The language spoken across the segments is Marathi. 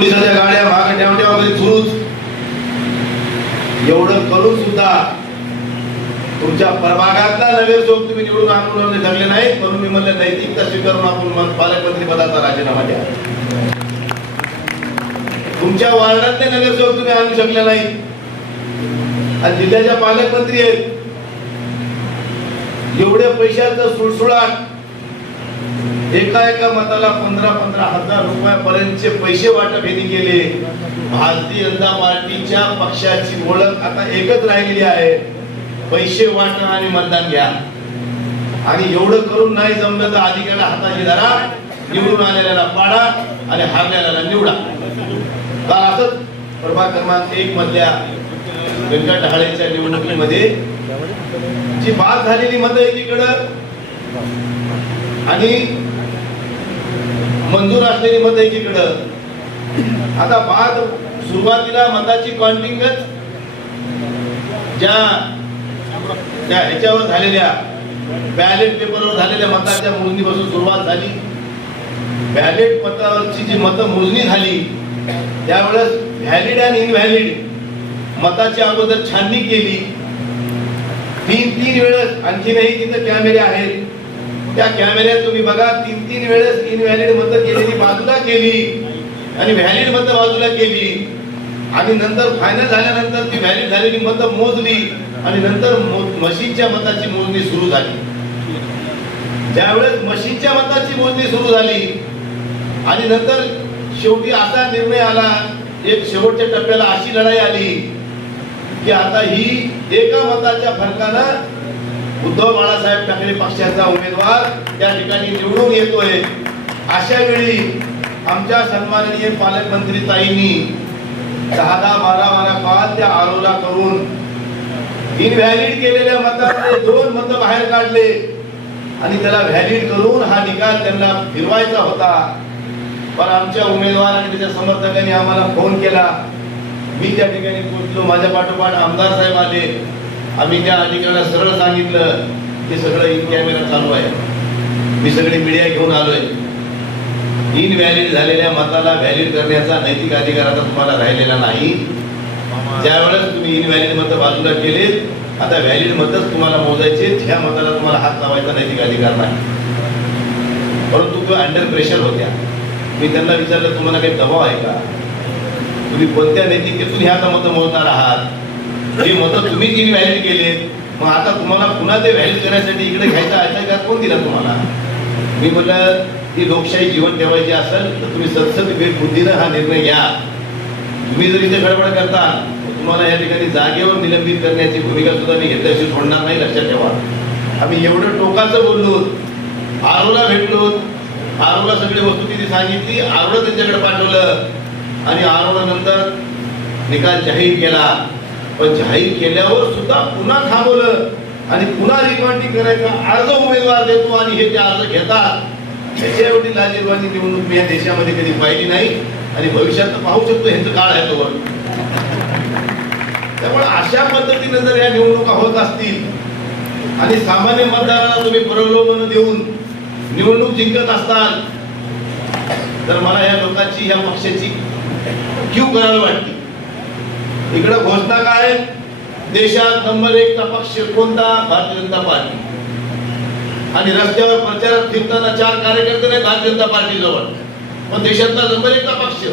पोलिसाच्या गाड्या मागे ठेवण्या वगैरे सुरूच. एवढं करून सुद्धा तुमच्या प्रभागातला नवे चोख तुम्ही निवडून आणून ठरले नाही म्हणून मी म्हणलं नैतिकता स्वीकारून आपण पालकमंत्री पदाचा राजीनामा द्या. तुमच्या वार्डातले नगरसेवक तुम्ही आणू शकले नाही आणि जिल्ह्याच्या पालकमंत्री आहेत. एवढ्या पैशाचं सुळसुळाट एका एका मताला पंधरा पंधरा हजार रुपयापर्यंतचे पैसे वाटप यांनी केले. भारतीय जनता पार्टीच्या पक्षाची ओळख आता एकच राहिलेली आहे. पैसे वाटणं आणि मतदान घ्या. आणि एवढं करून नाही जमलं तर अधिकाऱ्याला हाताची धरा निवडून आलेल्याला पाडा आणि हारलेल्याला निवडा. काल असंच प्रभाग क्रमांक एक मधल्या व्यंकट ढाळेच्या निवडणुकीमध्ये जी बाद झालेली मतं एकीकडं आणि मंजूर असलेली मत एकीकडं. आता बाद सुरुवातीला मताची काउंटिंगच ज्या त्या ह्याच्यावर झालेल्या बॅलेट पेपरवर झालेल्या मताच्या मोजणीपासून सुरुवात झाली. बॅलेट मतावरची जी मतं मोजणी झाली त्यावेळेस व्हॅलिड आणि इनव्हॅलिड मताची अगोदर छाननी केली. तीन तीन वेळेस आणखीनही तिथं कॅमेरे आहेत. त्या कॅमेऱ्यात तुम्ही बघा तीन तीन वेळेस इनव्हॅलिड मतं केलेली बाजूला केली. आणि व्हॅलिड मतं बाजूला केली. आणि नंतर फायनल झाल्यानंतर ती व्हॅलिड झालेली मतं मोजली. आणि नंतर मशीनच्या मताची मोजणी सुरू झाली. ज्यावेळेस मशीनच्या मताची मोजणी सुरू झाली आणि नंतर शेवटी असा निर्णय आला एक शेवटच्या टप्प्याला अशी लढाई आली की आता ही एका मताच्या फरकानं उद्धव बाळासाहेब ठाकरे पक्षाचा उमेदवार त्या ठिकाणी निवडून येतोय. अशा वेळी आमच्या सन्माननीय पालकमंत्री ताईंनी दहा दहा बारा बारा काळ त्या आरोला करून इनव्हॅलिड केलेल्या मतामध्ये दोन मतं बाहेर काढले. आणि त्याला व्हॅलिड करून हा निकाल त्यांना फिरवायचा होता. पण आमच्या उमेदवार आणि त्याच्या समर्थकांनी आम्हाला फोन केला. मी त्या ठिकाणी पोहोचलो. माझ्या पाठोपाठ आमदार साहेब आले. आम्ही त्या अधिकाऱ्याला सरळ सांगितलं की सगळं इन कॅमेरा चालू आहे. मी सगळी मीडिया घेऊन आलोय. इनव्हॅलिड झालेल्या मताला व्हॅलिड करण्याचा नैतिक अधिकार आता तुम्हाला राहिलेला नाही. ज्यावेळेस तुम्ही इनव्हॅलिड मतं बाजूला केलेत आता व्हॅलिड मतच तुम्हाला मोजायचे ह्या मताला तुम्हाला हात लावायचा नैतिक अधिकार नाही. परंतु तो अंडर प्रेशर होत्या. मी त्यांना विचारलं तुम्हाला काही दबाव आहे का? तुम्ही कोणत्या नैतिकतेतून ह्या आता मतं मोजणार आहात? हे मतं तुम्ही तुम्हीच व्हॅल्यू केले मग आता तुम्हाला पुन्हा ते व्हॅल्यू करण्यासाठी इकडे घ्यायचा अधिकार कोण दिला तुम्हाला? मी म्हटलं ती लोकशाही जीवन ठेवायची असेल तर तुम्ही सतसत बुद्धीनं हा निर्णय घ्या. तुम्ही जर इथे गडबड करता तुम्हाला या ठिकाणी जागेवर निलंबित करण्याची भूमिका सुद्धा मी घेतल्याशी सोडणार नाही लक्षात ठेवा. आम्ही एवढं टोकाचं बोललो आरोला भेटलो आरोला सगळी वस्तुस्थिती सांगितली आरोला त्यांच्याकडे पाठवलं. आणि आरोला नंतर निकाल जाहीर केला. पण जाहीर केल्यावर सुद्धा पुन्हा थांबवलं आणि पुन्हा रिकॉर्डिंग करायचं अर्ज उमेदवार देतो आणि हे ते अर्ज घेतात त्याच्या एवढी लाजीरवाणी निवडणूक मी या देशामध्ये कधी पाहिली नाही आणि भविष्यात तर पाहू शकतो ह्यांचं काळ आहे तोवर. त्यामुळे अशा पद्धतीने जर या निवडणुका होत असतील आणि सामान्य मतदाराला तुम्ही प्रलोभन देऊन निवडणूक जिंकत असताल तर मला या लोकांची या पक्षाची क्यू करायला वाटते. इकडे घोषणा काय देशात नंबर एक पक्ष कोणता? भारतीय जनता पार्टी. आणि रस्त्यावर प्रचारात फिरताना चार कार्यकर्ते नाही भारतीय जनता पार्टी जवळ पण देशातला नंबर एकचा पक्ष.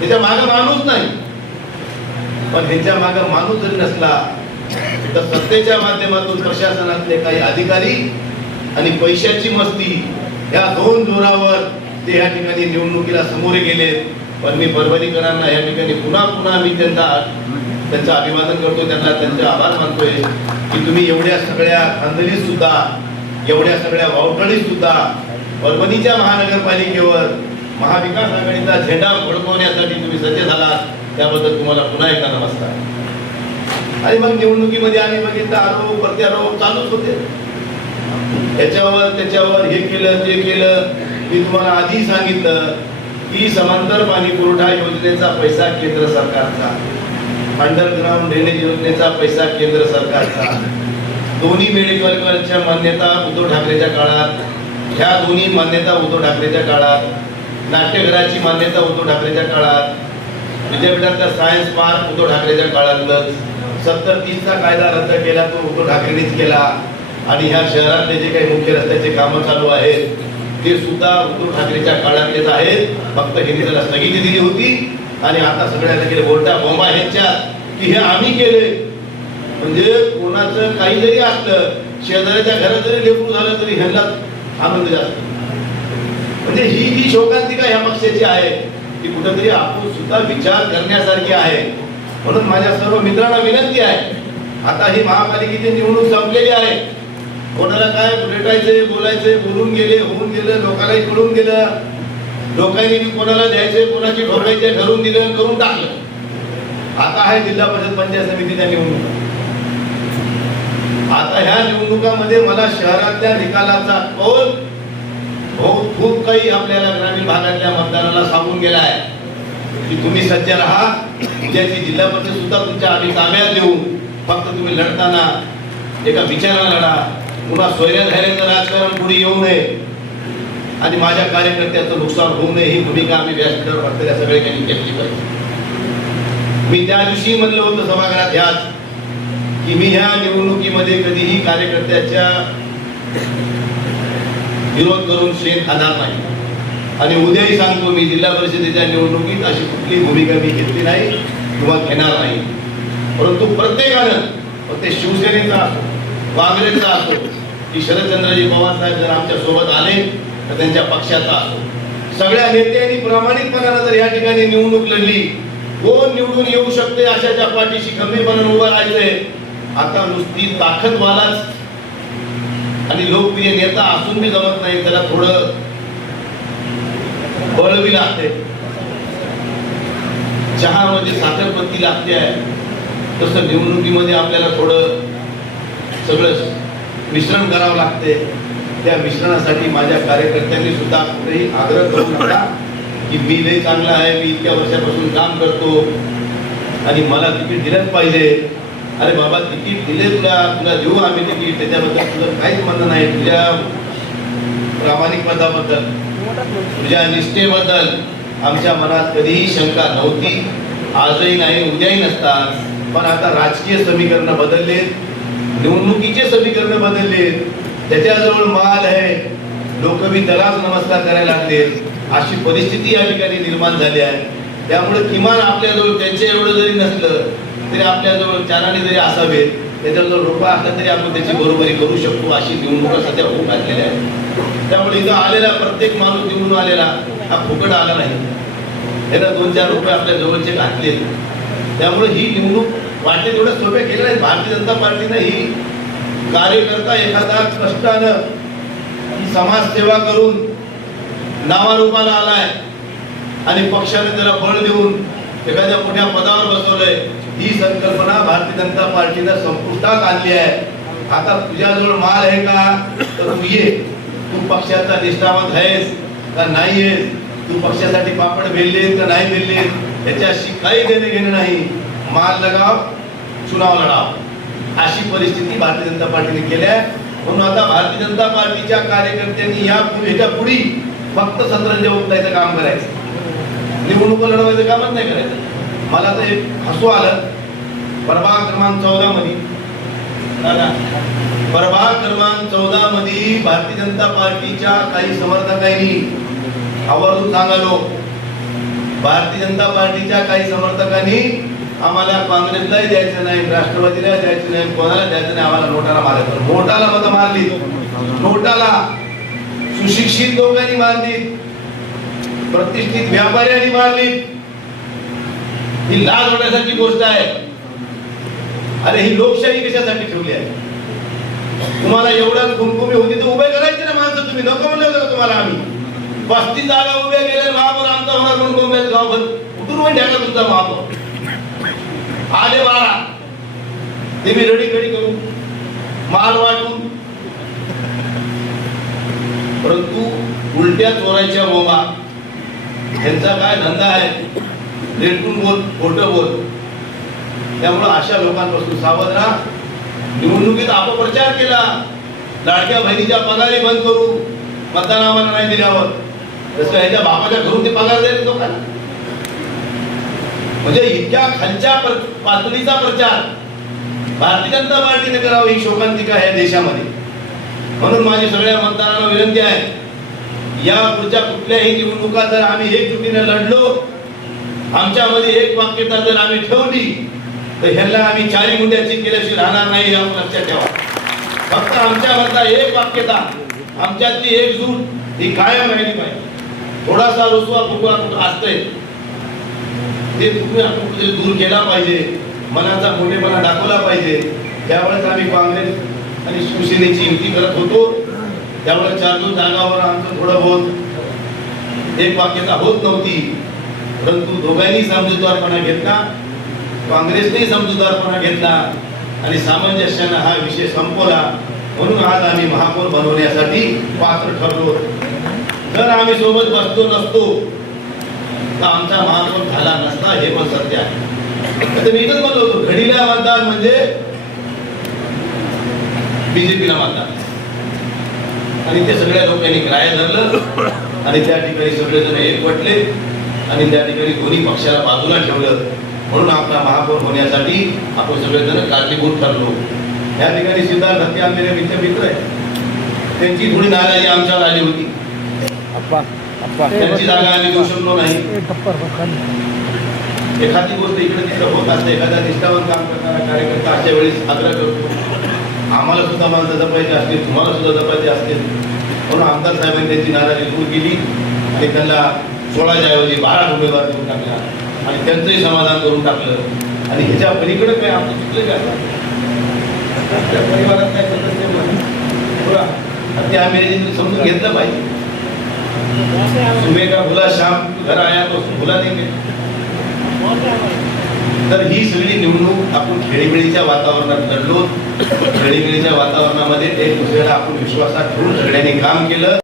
त्याच्यामागे माणूस नाही. पण ह्याच्या मागे माणूस जरी नसला तर सत्तेच्या माध्यमातून प्रशासनातले काही अधिकारी आणि पैशाची मस्ती या दोन जोरावर ते या ठिकाणी निवडणुकीला समोरे गेलेत. पण मी परभणीकरांना या ठिकाणी पुन्हा पुन्हा मी त्यांचा त्यांचं अभिवादन करतो त्यांना त्यांचे आभार मानतोय की तुम्ही एवढ्या सगळ्या खानदलीत सुद्धा एवढ्या सगळ्या वावटळीत सुद्धा परभणीच्या महानगरपालिकेवर महाविकास आघाडीचा झेंडा फडकवण्यासाठी तुम्ही सज्ज झालात. त्याबद्दल तुम्हाला पुन्हा एकदा नमस्कार. आणि मग निवडणुकीमध्ये आम्ही बघितलं आरोप प्रत्यारोप चालूच होते. त्याच्यावर त्याच्यावर हे केलं ते केलं. मी तुम्हाला आधी सांगितलं की समांतर पाणी पुरवठा योजनेचा पैसा केंद्र सरकारचा. अंडरग्राऊंड ड्रेनेज योजनेचा पैसा केंद्र सरकारचा. दोन्ही मेडिकलच्या मान्यता उद्धव ठाकरेच्या काळात ह्या दोन्ही मान्यता उद्धव ठाकरेच्या काळात नाट्यघराची मान्यता उद्धव ठाकरेच्या काळात विद्यापीठातला सायन्स पार्क उद्धव ठाकरेच्या काळातलंच. सत्तर तीसचा कायदा रद्द केला तो उद्धव ठाकरेंनीच केला. आणि ह्या शहरातले जे काही मुख्य रस्त्याचे कामं चालू आहेत ते सुद्धा उद्धव ठाकरेच्या काळातलेच आहेत. फक्त हिने त्याला स्थगिती दिली होती. आणि आता सगळ्यांना गेले बोलटा बोंबा ह्यांच्या की हे आम्ही केले. म्हणजे कोणाचं काही जरी असलं शेजाऱ्याच्या घरात जरी लेकरू झालं तरी ह्यांना आनंद जास्त. म्हणजे ही जी शोकांतिका ह्या पक्षाची आहे ती कुठंतरी आपण सुद्धा विचार करण्यासारखी आहे. म्हणून माझ्या सर्व मित्रांना विनंती आहे. आता ही महापालिकेची निवडणूक संपलेली आहे. कोणाला काय भेटायचंय बोलायचंय बोलून गेले होऊन गेलं लोकांनाही कळून गेलं. लोकांनी कोणाला द्यायचंय कोणाची ठरवायचे ठरवून दिलं करून टाकलं. आता आहे जिल्हा परिषद पंचायत समितीच्या निवडणुका. आता ह्या निवडणुकामध्ये मला शहरातल्या निकालाचा कौल खूप काही आपल्याला ग्रामीण भागातल्या मतदाराला सांगून गेला आहे. की तुम्ही सज्ज राहा. उद्याची जिल्हा परिषद सुद्धा तुमच्या आम्ही ताब्यात देऊ फक्त तुम्ही लढताना एका विचाराला लढा. पुन्हा सोयऱ्या राजकारण पुढे येऊ नये. आणि माझ्या कार्यकर्त्याचं नुकसान होऊ नये ही भूमिका आम्ही व्यासपीठावर वाटलेल्या सगळ्यांनी घेतली पाहिजे मी त्या दिवशी म्हणलं होतं सभागृहात ह्याच की मी ह्या निवडणुकीमध्ये कधीही कार्यकर्त्याच्या विरोध करून शेत खाणार नाही. आणि उद्याही सांगतो मी जिल्हा परिषदेच्या निवडणुकीत अशी कुठली भूमिका मी घेतली नाही किंवा घेणार नाही. परंतु प्रत्येकानं ते शिवसेनेचा असो काँग्रेसचा असो की शरदचंद्रजी पवार साहेब जर आमच्यासोबत आले तर त्यांच्या पक्षाचा असो. सगळ्या नेत्यांनी प्रामाणिकपणानं जर या ठिकाणी निवडणूक लढली कोण निवडून येऊ शकते अशाच्या पाठीशी खंबीरपणानं उभं राहिले आता नुसती ताकदवालाच आणि लोकप्रिय नेता असून बी जमत नाही त्याला थोडं बळवी बी लागते चहामध्ये म्हणजे साखरपत्ती लागते आहे. तसं निवडणुकीमध्ये आपल्याला थोडं सगळं मिश्रण करावं लागते. त्या मिश्रणासाठी माझ्या कार्यकर्त्यांनी सुद्धा कुठेही आग्रह करू नका की मी लय चांगला आहे मी इतक्या वर्षापासून काम करतो. आणि मला तिकीट दिलंच पाहिजे. अरे बाबा तिकीट दिले तुला तुला देऊ आम्ही तिकीट. त्याच्याबद्दल तुझं काहीच म्हणणं नाही. तुझ्या प्रामाणिकपणाबद्दल तुझ्या निष्ठेबद्दल आमच्या मनात कधीही शंका नव्हती. आजही नाही उद्याही नसतात. पण आता राजकीय समीकरण बदलले निवडणुकीचे समीकरण बदलले त्याच्याजवळ माल आहे. लोक मी त्यालाच नमस्कार करायला लागले अशी परिस्थिती या ठिकाणी निर्माण झाली आहे. त्यामुळे किमान आपल्याजवळ त्यांचे एवढं जरी नसलं तरी आपल्याजवळ चाराने जरी असावेत त्याच्याजवळ रुपा असला तरी आपण त्याची बरोबरी करू शकतो अशी निवडणुका सध्या होऊ घातलेल्या आहेत. त्यामुळे इथं आलेला प्रत्येक माणूस निवडून आलेला हा फुकट आला नाही. त्यानं दोन चार रुपये आपल्या जवळचे घातले त्यामुळे ही निवडणूक वाटते तेवढ्या सोपे केल्या नाही भारतीय जनता पार्टीनं ही कार्यकर्ता एखादा कष्टानं समाजसेवा करून नावारूपाला आलाय आणि पक्षाने त्याला बळ देऊन एखाद्या मोठ्या पदावर बसवलंय ही संकल्पना भारतीय जनता पार्टीनं संपुष्टात आणली आहे. आता तुझ्याजवळ माल आहे का? तर तू ये. तू पक्षाचा निष्ठावंत आहेस का नाही आहेस? तू पक्षासाठी पापड भेललेस का नाही भेललेस याच्याशी काही देणे घेणे नाही. माल लगाव चुनाव लढाव. अशी परिस्थिती भारतीय जनता पार्टीने केल्या म्हणून आता भारतीय जनता पार्टीच्या कार्यकर्त्यांनी या ह्याच्या पुढी फक्त सतरंज उमटायचं काम करायचं. निवडणूक लढवायचं कामच नाही करायचं. मला तर एक हसू आलं. प्रभाग क्रमांक चौदा मध्ये प्रभाग क्रमांक चौदा मध्ये भारतीय जनता पार्टीच्या काही समर्थकांनी आवर्जून सांगालो भारतीय जनता पार्टीच्या काही समर्थकांनी आम्हाला काँग्रेसलाही द्यायचं नाही राष्ट्रवादीला द्यायचं नाही कोणाला द्यायचं नाही आम्हाला नोटाला मारायचं नोटाला मत मारली. नोटाला सुशिक्षित लोकांनी मारली प्रतिष्ठित व्यापाऱ्यांनी मारली. ही लाज होण्यासारखी गोष्ट आहे. अरे ही लोकशाही कशासाठी ठेवली आहे? तुम्हाला एवढ्याच खुमखुमी होती तर उभे करायचे ना माणसं तुम्ही. नको म्हणलं होतं तुम्हाला आम्ही. पस्तीस जागा उभ्या गेल्या महापौर आमचा होणार म्हणून बोंबेत गाव कुठून पण ठेवला तुमचा महापौर. आले मारा. ते मी रडी कडी करू. माल वाटून. परंतु उलट्या चोरायच्या बोमा यांचा काय धंदा आहे? रेटून बोल खोटं बोल. त्यामुळं अशा लोकांपासून सावध राहा. निवडणुकीत अपप्रचार केला. लाडक्या बहिणीच्या पगारी बंद करू. मतदान आम्हाला नाही दिल्यावर. तसं याच्या ह्याच्या बापाच्या घरून ते पगार द्यायला लोकांना. म्हणजे इतक्या खालच्या पातळीचा प्रचार. भारतीय जनता पार्टीने करावा ही शोकांतिका आहे देशामध्ये. म्हणून माझी सगळ्या मतदारांना विनंती आहे या पुढच्या कुठल्याही निवडणुका जर आम्ही एकजुटीने लढलो आमच्यामध्ये एक वाक्यता जर आम्ही ठेवली तर ह्याला आम्ही चारी मुंड्याची केल्याशी राहणार नाही हे लक्षात ठेवा. फक्त आमच्या एक वाक्यता आमच्यातली एकजूट ही कायम राहिली पाहिजे. थोडासा रुसवा फुगवा कुठं असतंय ते तुम्ही कुठेतरी दूर केला पाहिजे. मनाचा मोठेपणा दाखवला पाहिजे. त्यावेळेस आम्ही काँग्रेस आणि शिवसेनेची युती करत होतो. त्यावेळेस चार दोन जागावर आमचं थोडं बहुत एक वाक्यता होत नव्हती. परंतु दोघांनी समजूतदारपणा घेतला. काँग्रेसने समजूतदारपणा घेतला. आणि सामंजस्यानं हा विषय संपवला. म्हणून आज आम्ही महापौर बनवण्यासाठी पात्र ठरलो. जर आम्ही सोबत बसतो नसतो तर आमचा महापौर झाला नसता हे पण सत्य आहे. आता मी एकच म्हणलो होतो घडीला मतदार म्हणजे बीजेपीला मतदार आणि ते सगळ्या लोकांनी ग्राह्य धरलं आणि त्या ठिकाणी सगळेजण एकवटले आणि त्या ठिकाणी दोन्ही पक्षाला बाजूला ठेवलं. म्हणून आपला महापौर होण्यासाठी आपण सगळेजण कारणीभूत ठरलो. या ठिकाणी सिद्धार्थ हत्या आमचे मित्र मित्र आहे त्यांची थोडी नाराजी आमच्यावर आली होती. अप्पा. त्यांची जागा आम्ही देऊ शकलो नाही। एखादी गोष्ट इकडे तिकडे होत असते एखादा निष्ठावान काम करणारा कार्यकर्ता अशा वेळेस आग्रह करतो. आम्हाला सुद्धा माणसं जपायची असतील तुम्हाला सुद्धा जपायचे असतील. म्हणून आमदार साहेबांनी त्यांची नाराजी दूर केली आणि त्यांना सोळाच्या ऐवजी बारा उमेदवार देऊन टाकला. आणि त्यांचंही समाधान करून टाकलं. आणि ह्याच्या पलीकडे काय आमचं चुकलं काय परिवारात काय सदस्य म्हणून? ते आम्ही समजून घेतलं पाहिजे. सुबह का भुला शाम घर आया तो भुला देंगे। तर ही सगळी निवडणूक आपण खेळीमेळीच्या वातावरणात लढलो. खेळीमेळीच्या वातावरणामध्ये एक दुसऱ्याला आपण विश्वासात ठेवून सगळ्यांनी काम केलं.